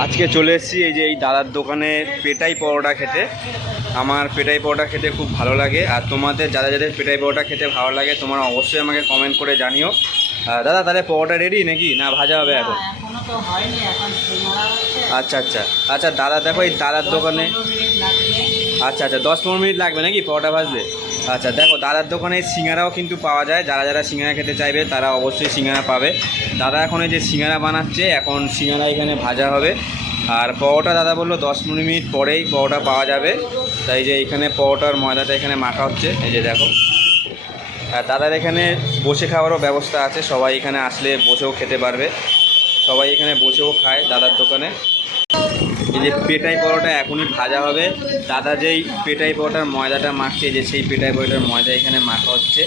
আজকে চলে এসেছি এই যে এই দাদার দোকানে পেটাই পরোটা খেতে। আমার পেটাই পরোটা খেতে খুব ভালো লাগে। আর তোমাদের যারা যাদের পেটাই পরোটা খেতে ভালো লাগে তোমরা অবশ্যই আমাকে কমেন্ট করে জানিও। দাদা তাহলে পরোটা রেডি নাকি? না ভাজা হবে এখন? আচ্ছা আচ্ছা। আচ্ছা দাদা দেখো এই দাদার দোকানে আচ্ছা আচ্ছা দশ পনেরো মিনিট লাগবে নাকি পরোটা ভাজতে? আচ্ছা দেখো, দাদার দোকানে সিঙ্গারাও কিন্তু পাওয়া যায়। যারা যারা সিঙ্গারা খেতে চাইবে, তারা অবশ্যই সিঙ্গারা পাবে। দাদা এখন এই যে সিঙ্গারা বানাচ্ছে, এখন সিঙ্গারা এখানে ভাজা হবে। আর পরোটা দাদা বলল দশ পনেরো মিনিট পরেই পরোটা পাওয়া যাবে। তাই যে এখানে পরোটার ময়দাটা এখানে মাখা হচ্ছে। এই যে দেখো। আর দাদার এখানে বসে খাওয়ারও ব্যবস্থা আছে। সবাই এখানে আসলে বসেও খেতে পারবে। সবাই এখানে বসেও খায় দাদার দোকানে। এই যে পেটাই পরোটা এখনই ভাজা হবে। দাদা যেই পেটাই পরোটার ময়দাটা মাখছে যে সেই পেটাই পরোটার ময়দা এখানে মাখা হচ্ছে।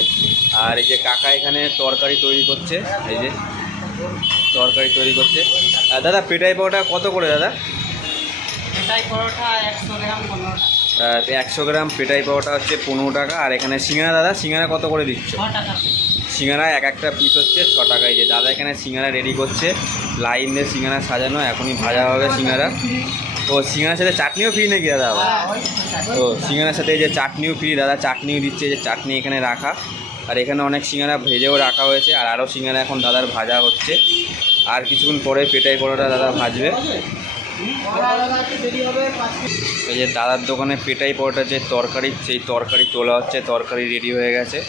আর এই যে কাকা এখানে তরকারি তৈরি করছে। এই যে তরকারি তৈরি করছে। আর দাদা পেটাই পরোটা কত করে দাদা? এটাই পরোটা একশো গ্রাম পনেরো টাকা। একশো গ্রাম পেটাই পরোটা হচ্ছে পনেরো টাকা। আর এখানে সিঙ্গারা দাদা সিঙ্গারা কত করে দিচ্ছ? টাকা। সিঙ্গারা এক একটা পিস হচ্ছে, ছ টাকায়। যে দাদা এখানে সিঙ্গারা রেডি করছে লাইন দিয়ে সিঙ্গারা সাজানো, এখনই ভাজা হবে সিঙ্গারা। ও, সিঙ্গারার সাথে চাটনিও ফ্রি নাকি দাদা। তো সিঙ্গারার সাথে যে চাটনিও ফ্রি দাদা চাটনিও দিচ্ছে যে চাটনি এখানে রাখা। আর এখানে অনেক সিঙ্গারা ভেজেও রাখা হয়েছে, আর আরও সিঙ্গারা এখন দাদার ভাজা হচ্ছে। আর কিছুক্ষণ পরে পেটাই পরোটা দাদা ভাজবে। এই যে দাদার দোকানে পেটাই পরোটা যে তরকারি, সেই তরকারি তোলা হচ্ছে, তরকারি রেডি হয়ে গেছে।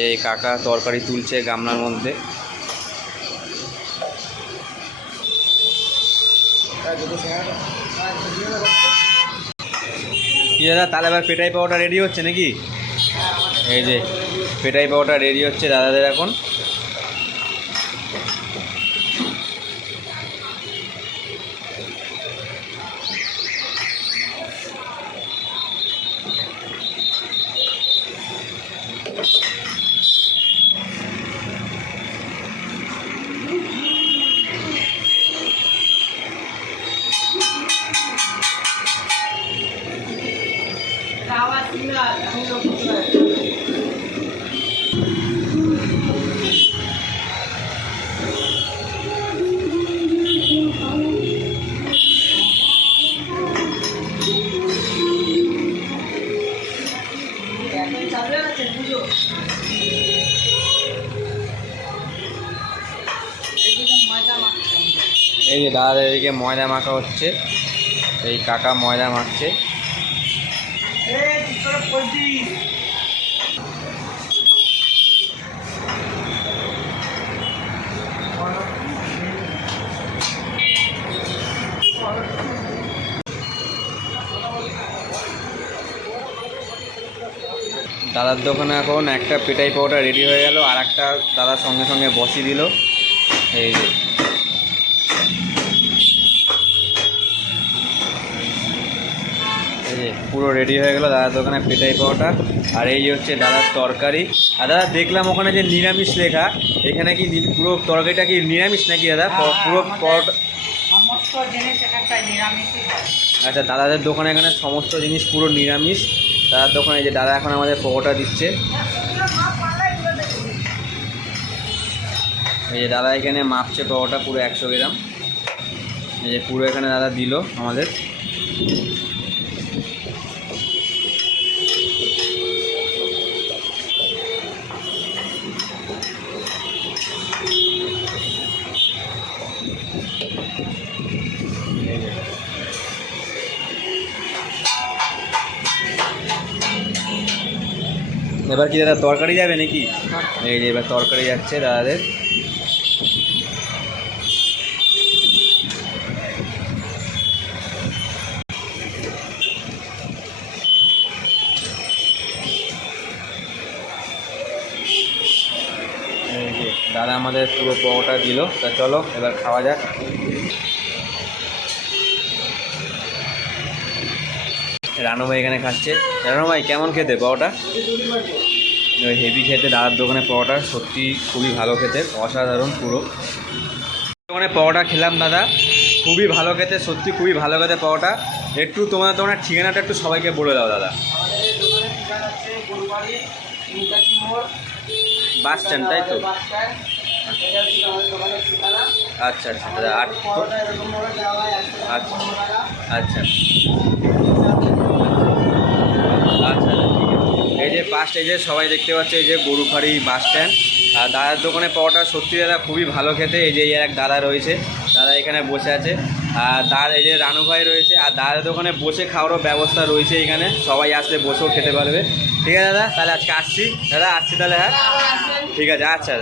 এই কাকা তরকারি তুলছে গামলার মধ্যে। দাদা তাহলে এবার পেটাই পাওয়াটা রেডি হচ্ছে নাকি? এই যে, পেটাই পাওয়াটা রেডি হচ্ছে দাদাদের এখন। এই যে দাদাদের এদিকে ময়দা মাখা হচ্ছে। এই কাকা ময়দা মাখছে। দাদার দোকানে এখন একটা পেটাই পাওয়াটা রেডি হয়ে গেল আর একটা দাদার সঙ্গে সঙ্গে বসিয়ে দিল। এই যে এই যে পুরো রেডি হয়ে গেল দাদার দোকানে পেটাই পাওয়াটা আর এই হচ্ছে দাদার তরকারি। আর দাদা দেখলাম ওখানে যে নিরামিষ লেখা। এখানে কি পুরো তরকারিটা কি নিরামিষ নাকি দাদা? পুরো পরোটা আচ্ছা দাদাদের দোকানে এখানে সমস্ত জিনিস পুরো নিরামিষ। দাদার দোকানে যে দাদা এখন আমাদের পরোটা দিচ্ছে। এই যে দাদা এখানে মাপছে পরোটা পুরো একশো গ্রাম। এই যে পুরো এখানে দাদা দিল আমাদের। এবার কি দাদা তরকারি যাবে নাকি? এই যে এবার তরকারি যাচ্ছে দাদাদের। দাদা আমাদের পুরো পরোটা দিল। তা চলো, এবার খাওয়া যাক। রানু ভাই এখানে খাচ্ছে। রানু ভাই কেমন খেতে পরোটা? হেভি খেতে, দাদার দোকানে পরোটা, সত্যি খুবই ভালো খেতে, অসাধারণ পুরো। দোকানে পরোটা খেলাম, দাদা। খুবই ভালো খেতে, সত্যি খুবই ভালো খেতে পরোটা। একটু তোমার তোমার ঠিকানাটা একটু সবাইকে বলে দাও, দাদা। বাস স্ট্যান্ড, তাই তো? আচ্ছা আচ্ছা আচ্ছা আচ্ছা পরোটা এরকম ভাবে দেওয়া হয় একশো টাকা আচ্ছা। পনেরো টাকা আচ্ছা আচ্ছা ঠিক এই যে বাস স্টেজে সবাই দেখতে পাচ্ছে এই যে গরুখাড়ি বাস স্ট্যান্ড আর দাদার দোকানে পাওয়াটা সত্যি দাদা খুবই ভালো খেতে। এই যে এই এক দাদা রয়েছে, দাদা এখানে বসে আছে। আর দাদ এই যে রানু ভাই রয়েছে, আর দাদার দোকানে বসে খাওয়ারও ব্যবস্থা রয়েছে এখানে। সবাই আসলে বসেও খেতে পারবে। ঠিক আছে দাদা, তাহলে আজকে আসছি। দাদা, আসছি তাহলে হ্যাঁ? ঠিক আছে আচ্ছা।